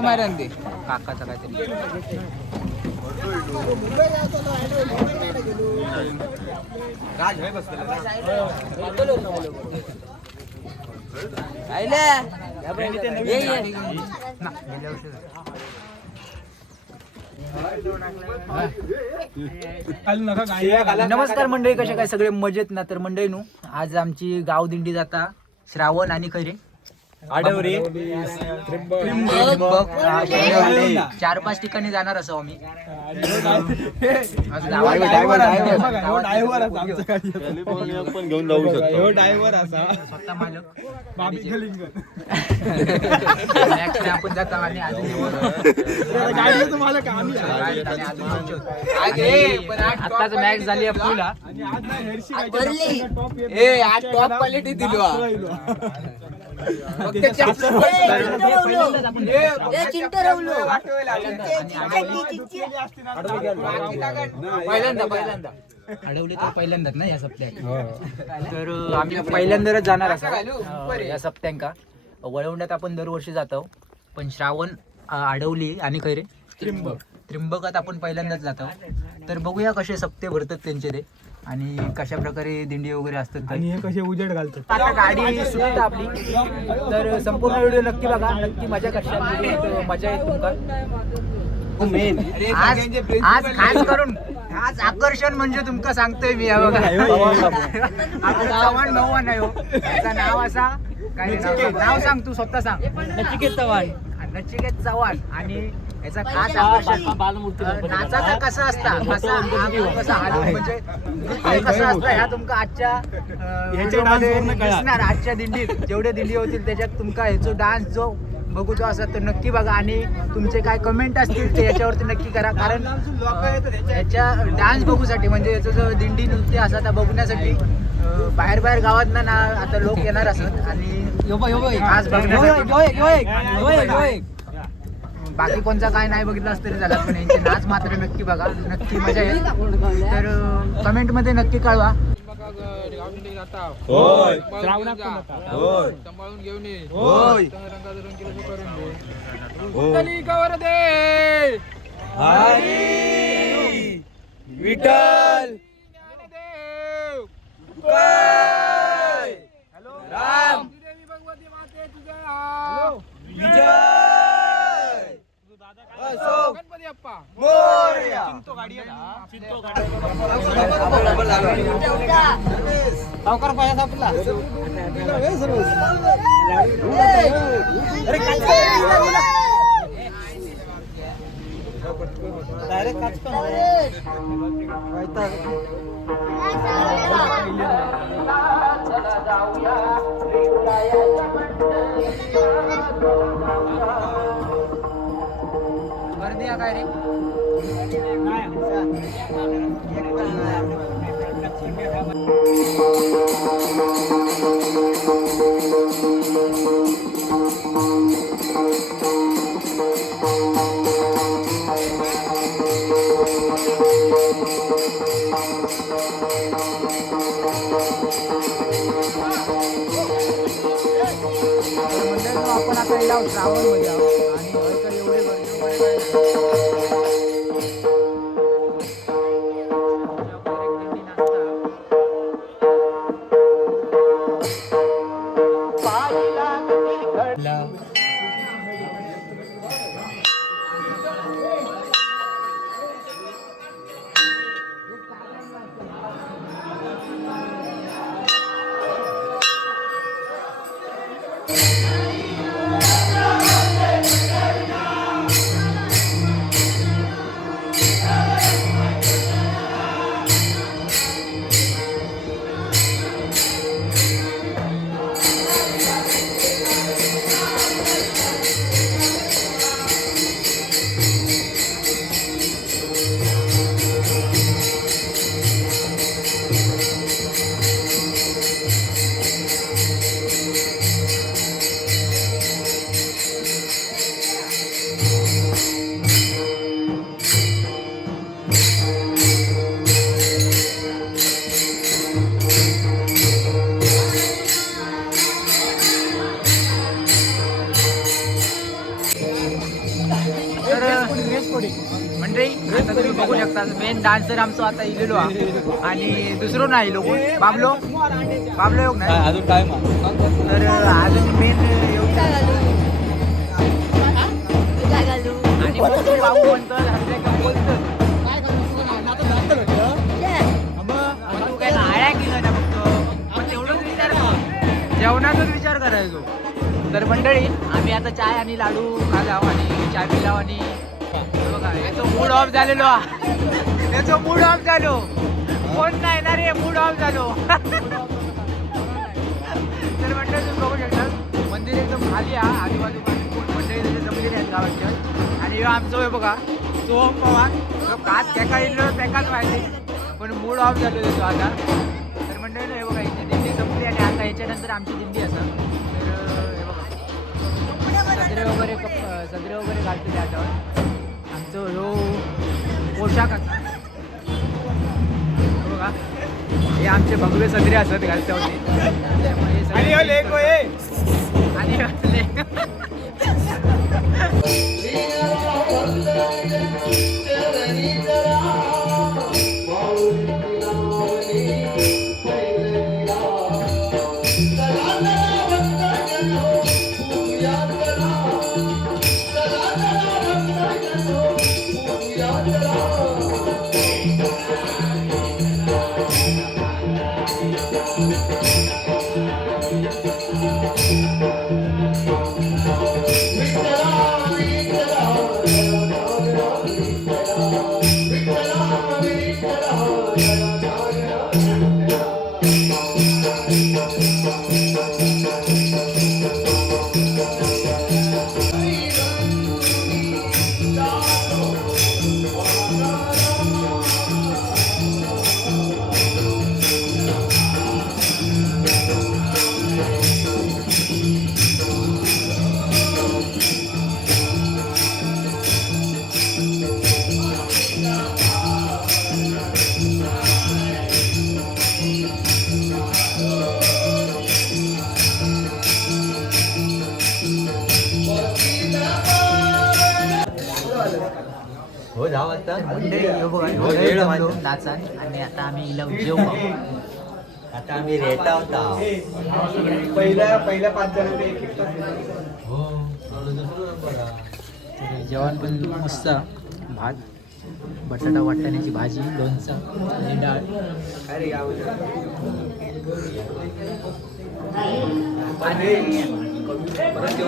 मारण ते काकाचा काहीतरी. नमस्कार मंडळी कसे काय? सगळे मजेत ना? तर मंडळी नु आज आमची गाव दिंडी जाता श्रावण आणि खैरे. आडवरे. चार पाच ठिकाणी जाणार असो आम्ही. पण घेऊन जाऊ शकतो. ड्रायव्हर असा. स्वतः मालक. Next time आपण जाता आणि अजून मॅच झाली हा. आज टॉप क्वालिटी दिलो पहिल्यांदा पहिल्यांदा अडवले तर पहिल्यांदाच ना या सप्त्यात तर आम्ही पहिल्यांदाच जाणार असं या सप्त्यांका वळवण्यात आपण दरवर्षी जातो पण श्रावण अडवली आणि खैरे त्रिंबक त्रिंबकात आपण पहिल्यांदाच जातो तर बघूया कसे सप्ते भरतात त्यांचे ते आणि कशा प्रकारे दिंडी वगैरे असतात. आणि हे कसे उजेड घालतात. आता गाडी सुटत आपली. तर संपूर्ण व्हिडिओ नक्की बघा. नक्की मजा करशाल व्हिडिओत मजा येईल तुमका. आज आज खास करून आज आकर्षण म्हणजे तुमका सांगतोय मी हा बघा. आता चव्हाण नव्हाण आहे हो. त्याचं नाव असा काय? नाव? सांग तू स्वतः सांग. नचिकेत चव्हाण. नचिकेत चव्हाण. आणि याचा खास आकर्षण. नाचाचा कसा असता? कसा? म्हणजे कसं असतं? ह्या तुमका आजच्या. दिसणार आजच्या दिंडीत. जेवढे दिंडी होतील त्याच्यात तुमका ह्याचो डान्स जो बघू तो असा तर नक्की बघा. आणि तुमचे काय कमेंट असतील ते याच्यावरती नक्की करा. कारण याच्या डान्स बघूसाठी म्हणजे याचं जो दिंडी नृत्य असा त्या बघण्यासाठी बाहेर बाहेर गावात ना ना आता लोक येणार असत आणि खास बघण्यासाठी. बाकी कोणचा काय नाही बघितलं असं तरी झालं पण यांचे. नाच मात्र नक्की बघा. नक्की मजा येईल. तर कमेंटमध्ये नक्की कळवा. होय. सांभाळून घेऊन ये. होय. रंगाचं करून दे. दे. हरी. विठ्ठल. गणपती अप्पा मोरया गर्दी आहे काय रे? आपण आता येईल आहोत श्रावणमध्ये आहोत. आता तुम्ही बघू शकता. मेन डान्सर आमचो आता इलेलो हा आणि दुसरो नाही लोक. बाबलो? बाबलो योग नाही अजून काय तर अजून मेन आणि बाबू म्हणतो बोलतो जेवणाचाच विचार करायचो. तर मंडळी आम्ही आता चाय आणि लाडू खालाव आणि चाय पिलाव आणि मूड ऑफ झालेलो हा. मूड ऑफ झालो. कोण नाही ना रे मूड ऑफ झालो. तर म्हटलं तुम्ही बघू शकता मंदिर एकदम खाली आहे. आजूबाजू मंडळी तिथे जमलेली आहेत गावाच्या आणि ह्यो आमचं हे बघा सोहम पवार. तो काच फेका इल्लो फेकाच माहिती. पण मूड ऑफ झालो त्याचो आता. तर मंडळी हे बघा इथे दिंडी जमली आणि आता याच्यानंतर आमची दिंडी असा. तर हे बघा. सदरे वगैरे कप सदरे वगैरे घालतो त्याच्यावर आमचं ह्यो पोशाख असा हे बघा. हे आमचे भगवे सदरे असत घालते होते आणि नाचान आणि आता आम्ही इला जेवू आता आम्ही रेटा होता. पहिल्या पहिल्या पाच जण ते एक एक तास हो. जेवण पण मस्त. भात बटाटा वाटाण्याची भाजी लोणचं आणि डाळ. परत.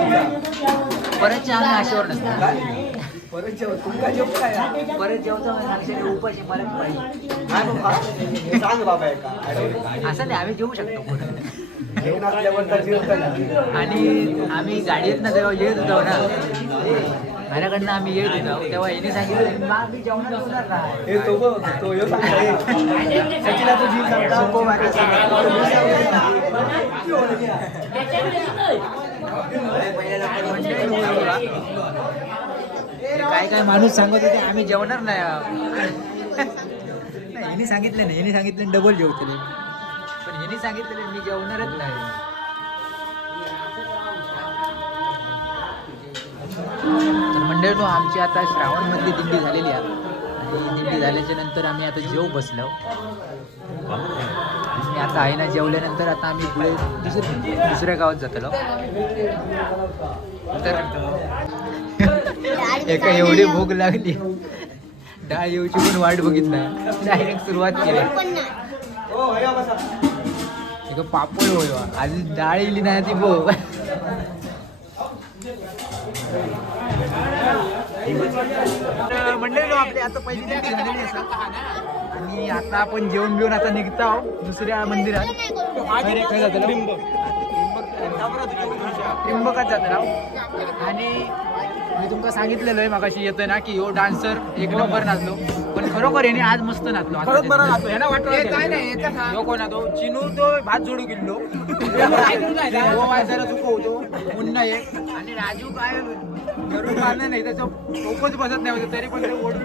परतच्या आम्ही आशेवर नसतो परत तुमका काय जेवतो अक्षरशः उपाशी परत पाहिजे काय बाबा. सांग बाबा एका. अरे, असं नाही आम्ही जेवू शकतो पुढे. जेवण असल्यावर. आणि आम्ही गाडीतनं जेव्हा येत होतो ना. घराकडनं आम्ही येत होतो. तेव्हा याने सांगितलं. हे बघ हे. सचिला जीव सांगता. ते काय काय माणूस सांगत होते आम्ही जेवणार नाही. नाही, हिने सांगितलं नाही हिने सांगितलं डबल जेवतले. पण हिने सांगितलं मी जेवणारच नाही. तर मंडळी आमची आता श्रावण मधली दिंडी झालेली आहे. आणि दिंडी झाल्याच्यानंतर आम्ही आता जेव बसलो. आणि आता आहे ना जेवल्यानंतर आता आम्ही पुढे दुसऱ्या दुसऱ्या गावात जातलो. तर एका एवढी भूक लागली. डाळ येऊची पण वाट बघितला. डायरेक्ट सुरुवात केली. एक पापड होय. आज डाळ येली नाही ती मंडळी आपली आता पहिली आणि आता आपण जेवण बिवून आता निघता दुसऱ्या मंदिरात. त्रिंबकात जातलो आणि मी तुमका सांगितलेलं आहे मागाशी येतोय ना की हो डान्सर एक नंबर नाचलो पण खरोखर याने आज मस्त नाचलो. खरंच बरं नाचलो. ह्याला वाटलं हे असेल. काय नाही याचा हा. तो कोणा तो? चिनू तो भात जोडू गेलो चुकवतो. पुन्हा एक. आणि राजू काय मारलं नाही त्याचं बसत नाही होतं तरी पण ते ओढून.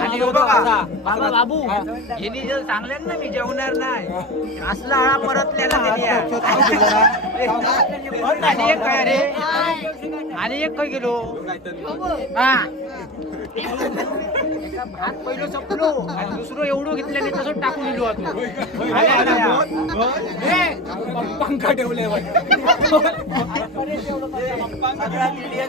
आणि हो बघा बाबा बाबू यांनी जर सांगल्यात ना मी जेवणार नाही. असला हळा परतलेला आणि एक काय रे? आणि एक काय गेलो? हा. एका भात पहिलं संपलो आणि दुसरं एवढं घेतल्याने तसं टाकून दिलो होतो पंखा ठेवले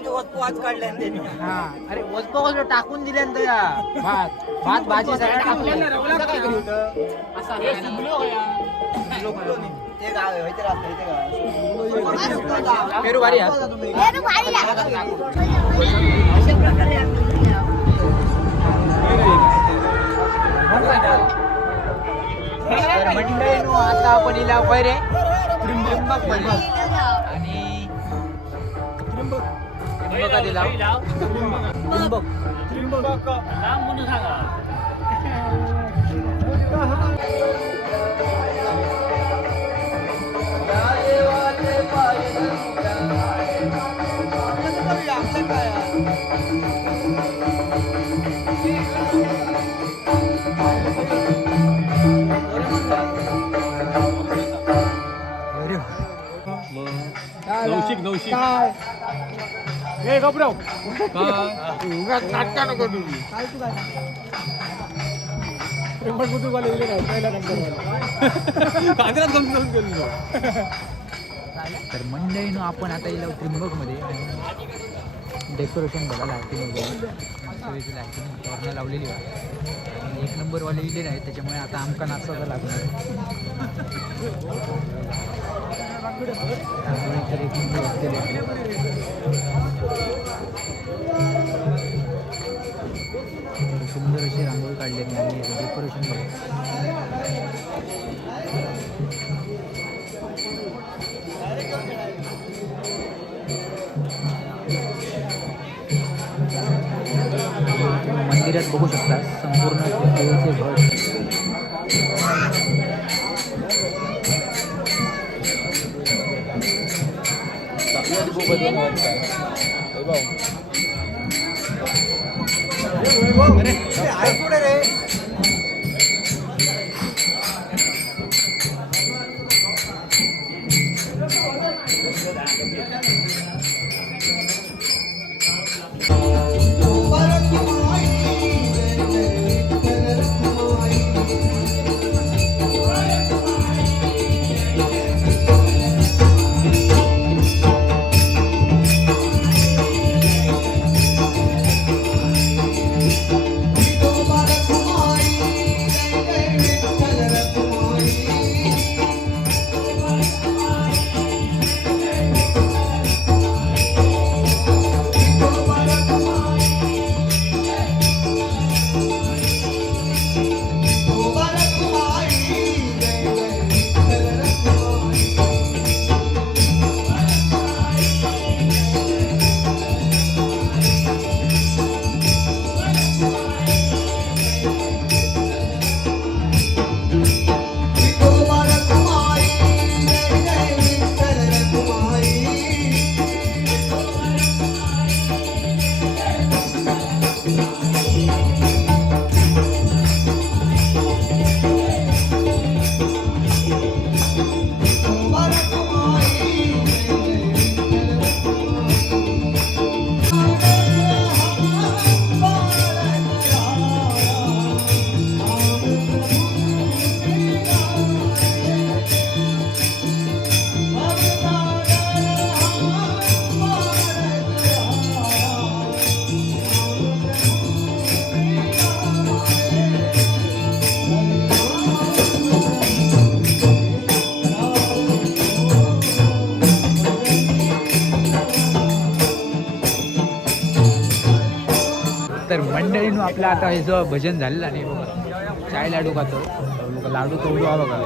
हा. अरे वजपा वजपा टाकून दिल्यानंतर या भात. भात भाजी सगळं टाकून पेरू भारी आहे. पेरू भारी लागतो. तर मंडळीनो आता आपण इला रे त्रिंबक त्रिंबका दिला त्रिंबक नवशिक नवशिक हे गबराव उगाच नाटका नको तुम्ही त्र्यंबक बुद्रुकवाले दिले नाही पहिला नंबर कांद्रात कमी करून गेलो तर मंडळीनं आपण आता येलो त्रिंबकमध्ये आणि डेकोरेशन बघा लायटिंग वगैरे लायटिंग वॉर्न लावलेली आहे. आणि एक नंबरवाले इले आहेत त्याच्यामुळे आता आमका नाचायला लागणार. सुंदर अशी रांगोळी काढलेली आणि डेकोरेशन मंदिरात बघू शकता संपूर्ण देवीचे घट आपलं आता हे जो भजन झालेलं नाही बघा. चाय लाडू खातो. बघा लाडू कवडू हा बघा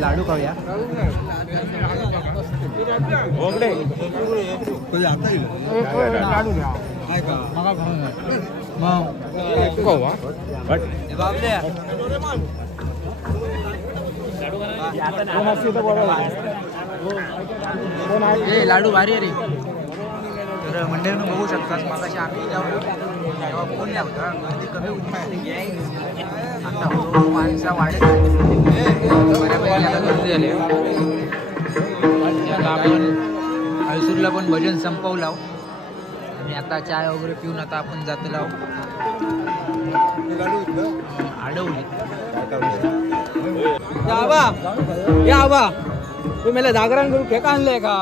लाडू खाऊया. मग हे ए लाडू भारी आहे रे. तर मंडळीनं बघू शकतात मगाशी आम्ही जाऊ तेव्हा फोन नाही होता. गर्दी कमी होती आता हो, हो, माणसं वाढत बऱ्यापैकी आता गर्दी झाली आता आपण हळसूरला पण भजन संपवलं आणि आता चाय वगैरे पिऊन आता आपण जातो लाव अडवली या या आवा तुम्ही मला जागरण करू खेका आणलंय का?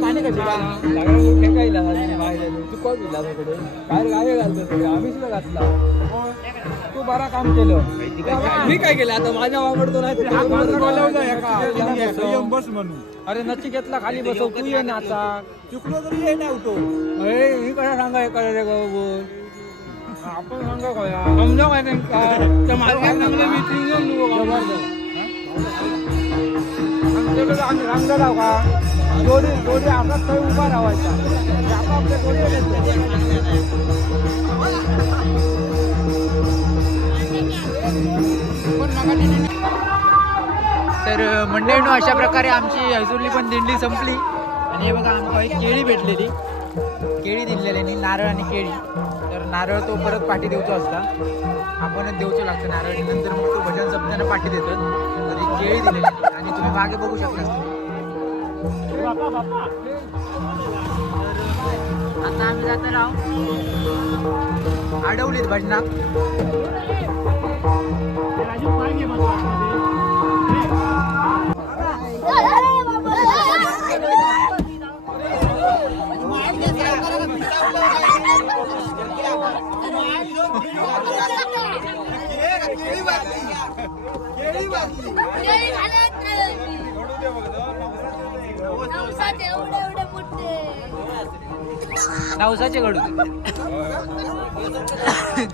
पाणी कशी जागरण तू कोण दिला तिकडे बाहेर गावे घालतो आम्ही सुद्धा घातला तू बरा काम केलं मी काय केलं? आता माझ्या वापरतो नाही बस म्हणून अरे नचिकेतला खाली बसव तू ये नाचा चुकलो तरी ये नव्हतो अरे ही कशा सांगा गं आपण सांगा काय? समजा काय त्यांका त्या मालकाला सांगलं मी तीन आमच्याकडे आम्ही रांगला राहू का? जोडी जोडी आकाश काही उभा राहायचा. जोडी तर मंडळीनं अशा प्रकारे आमची हैसुरली पण दिंडी संपली. आणि हे बघा आमका एक केळी भेटलेली. केळी दिलेली नारळ आणि केळी. तर नारळ तो परत पाठी देऊचा असता. आपणच देऊचो लागतं नारळ. आणि नंतर मग तो भजन जपताना पाठी देतो तर ही केळी दिलेली आणि तुम्ही मागे बघू शकता. आता आम्ही जातो राहू अडवलीत भजनात. एवढे एवढे मोठे. नवसाचे गडू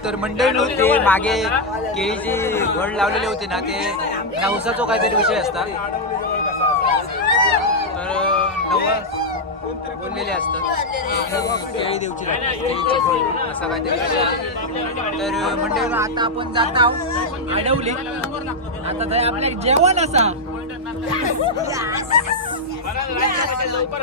तर मंडळी ते मागे केळीचे घड लावलेले होते ना ते नवसाचा काहीतरी विषय असतात तर नवस बोललेले असतात. केळी असा काहीतरी आहे. तर मंडळी आता आपण जात आहोत अडवले आता ते आपल्या जेवण असा. लवकर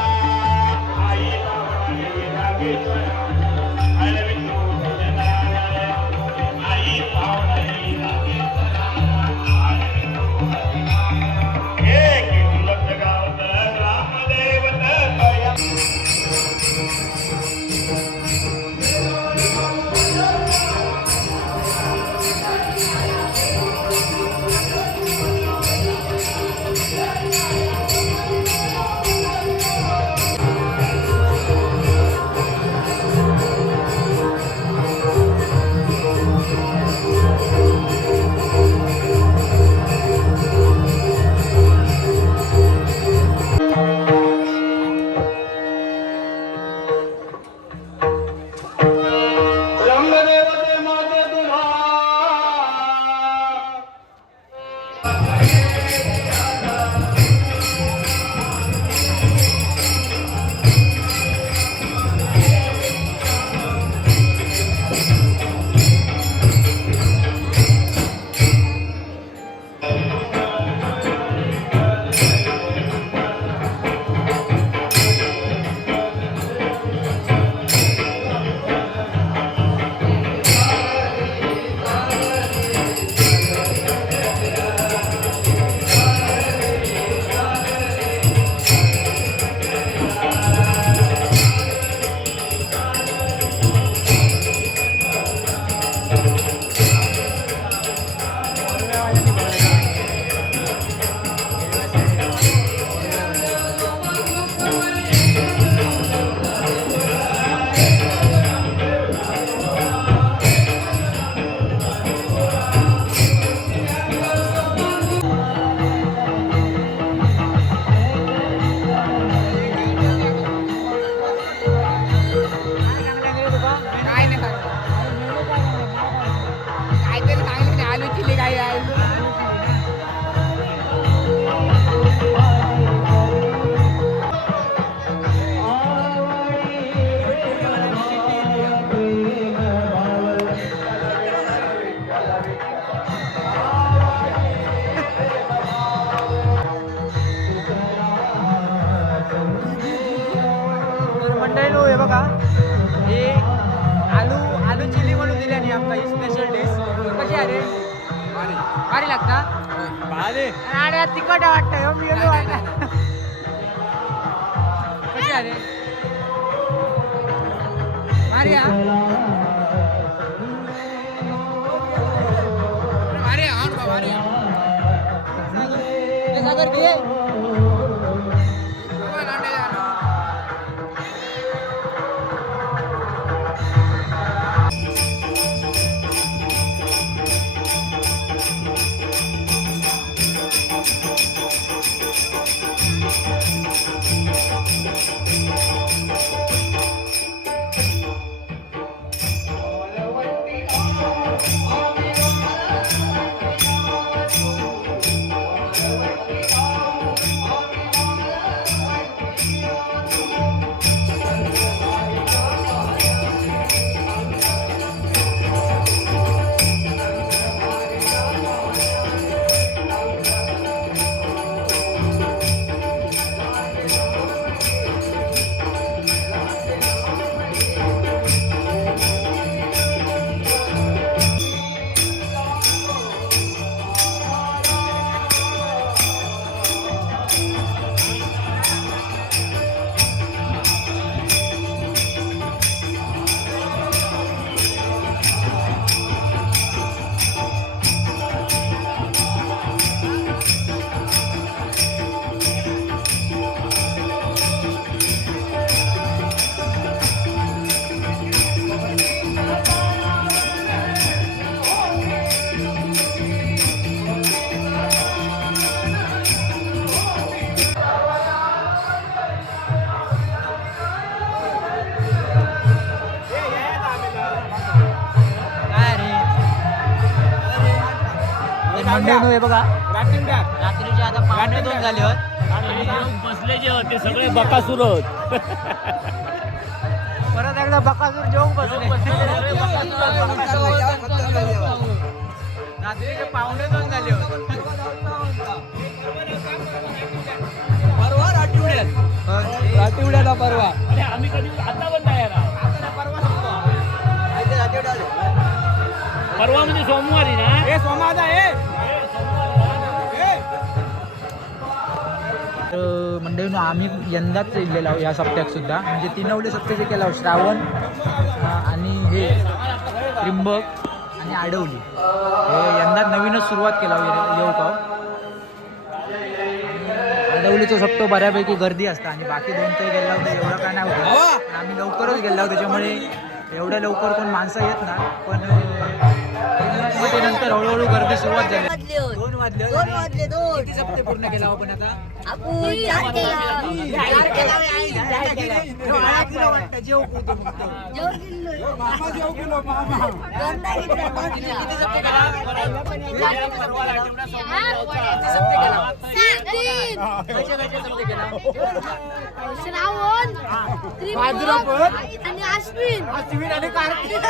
Foguete. भारी लागता. आणि तिखट वाटतं हो, मी वाटतं. कशी रे? भारी भारी भारी सागर घे. बकासूर होत परत एकदा बकासूर जेवून रात्रीचे पावणे दोन झाले होत. परवा राटिवड्याला परवा. आम्ही कधी आता पण तयार परवा म्हणजे सोमवारी ना? हे सोमवार. आहे तर मंडळी आम्ही यंदाच इल्लेलो आहोत या सप्त्याक सुद्धा. म्हणजे तीनवले सप्त्याचे केला आहोत श्रावण आणि हे त्रिंबक आणि आडवली. हे यंदा नवीनच सुरुवात केला येऊ का आडवलीचं सप्तो बऱ्यापैकी गर्दी असतं आणि बाकी दोन काही गेला होतं एवढं काय नाही होतं. पण आम्ही लवकरच गेलो त्याच्यामुळे एवढ्या लवकर कोण माणसं येत ना पण नंतर हळूहळू गर्दी सुरुवात झाली. वाजले. दोन वाजले दोन. किती सप्ते पूर्ण केला आपण आता? आपण चार केला. चार केला. आई. चार केला. वाटतं, जेव पुरतो फक्त. किती केला. किती सप्ते केला? केला. किती सप्ते केला? श्रावण. त्रिंबक आणि अश्विन. अश्विन आणि कार्तिक.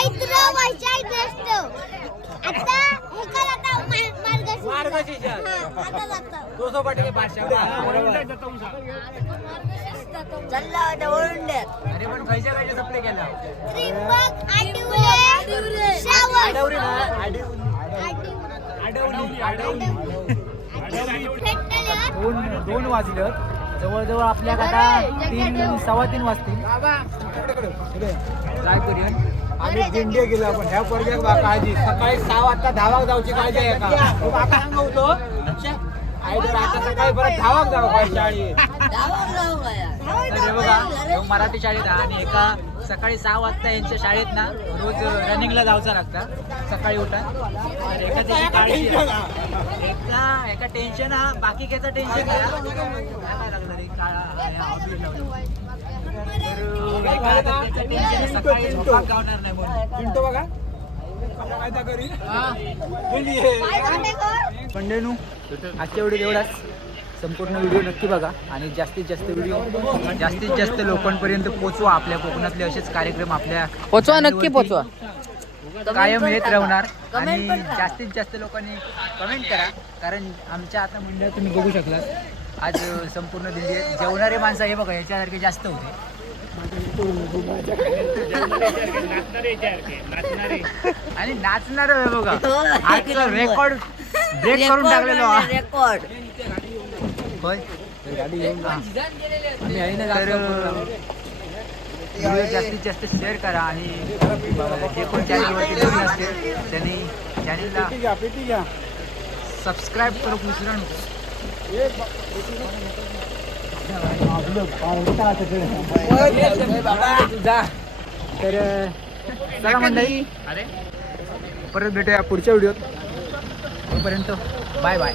चैत्र वैशाख ज्येष्ठ। आता हे कर आता मार्गशीर्ष. मार्गशीर्ष. हा, आता जातं. दोसो पाटील चालला अरे पण खयचे खयचे सप्ते केला. त्रिंबक आठवले श्रावण आडवरी ना? आडवली. आडवली. भेटल्यावर दोन दोन वाजलं जवळजवळ आपल्या आता तीन सव्वा तीन वाजतील. काय करूया आम्ही दिंडे गेलो आपण ह्या पोरग्याक बा काळजी. सकाळी सहा वाजता धावाक जाऊची काळजी आहे का? तू जर आता सकाळी परत धावाक शाळेत. बघा ह्यो मराठी शाळेत आणि एका सकाळी सहा वाजता यांच्या शाळेत ना रोज रनिंगला जायचं लागतं. सकाळी उठा. एका त्याची काळजी आहे. एका एका टेन्शन हा. बाकी टेन्शन काय लागलं रे? काळा चिंटो बघा? पंडेनू आजच्या व्हिडिओ एवढाच संपूर्ण व्हिडिओ नक्की बघा आणि जास्तीत जास्त व्हिडिओ जास्तीत जास्त लोकांपर्यंत पोचवा आपल्या कोकणातले असेच कार्यक्रम आपल्या पोचवा, नक्की पोचवा. कायम येत. राहणार आणि. जास्तीत जास्त लोकांनी कमेंट करा कारण आमच्या आता मंडळात तुम्ही बघू शकलात आज संपूर्ण दिल्ली जेवणारे माणसं हे बघा याच्यासारखे जास्त होते आणि नाचणार आहे बघा. आजचा रेकॉर्ड ब्रेक करून टाकलेलो. रेकॉर्ड होय? जास्त व्हिडिओ जास्तीत जास्त शेअर करा आणि जे कोण चॅनलवरती नवीन असतील त्यांनी चॅनलला सबस्क्राईब करू विसरू नको. जा तर चला मंडळी. परत भेटूया पुढच्या व्हिडिओत. तोपर्यंत बाय बाय.